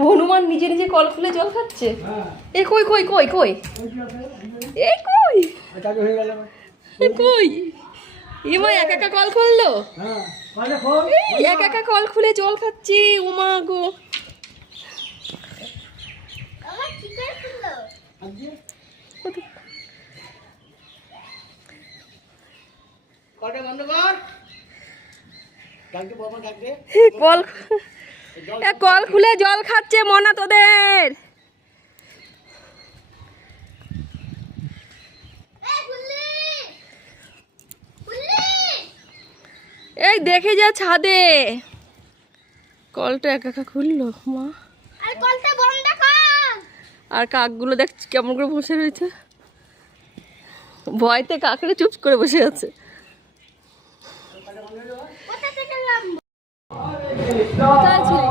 হনুমান নিজে নিজে কল খুলে জল খাচ্ছে। এ কই কই কই কই এই কই কই এমা একা একা কল খুললো, একা একা কল খুলে জল খাচ্ছে। ওমা গো কল খুলে জল খাচ্ছে মনা তোদের। এই দেখে যা ছাদে, কলটা একা একা খুললো মা। আর কাকগুলো দেখ কেমন করে বসে রয়েছে, ভয়তে কাকড়ে চুপ করে বসে আছে। কোথায় ছিলি?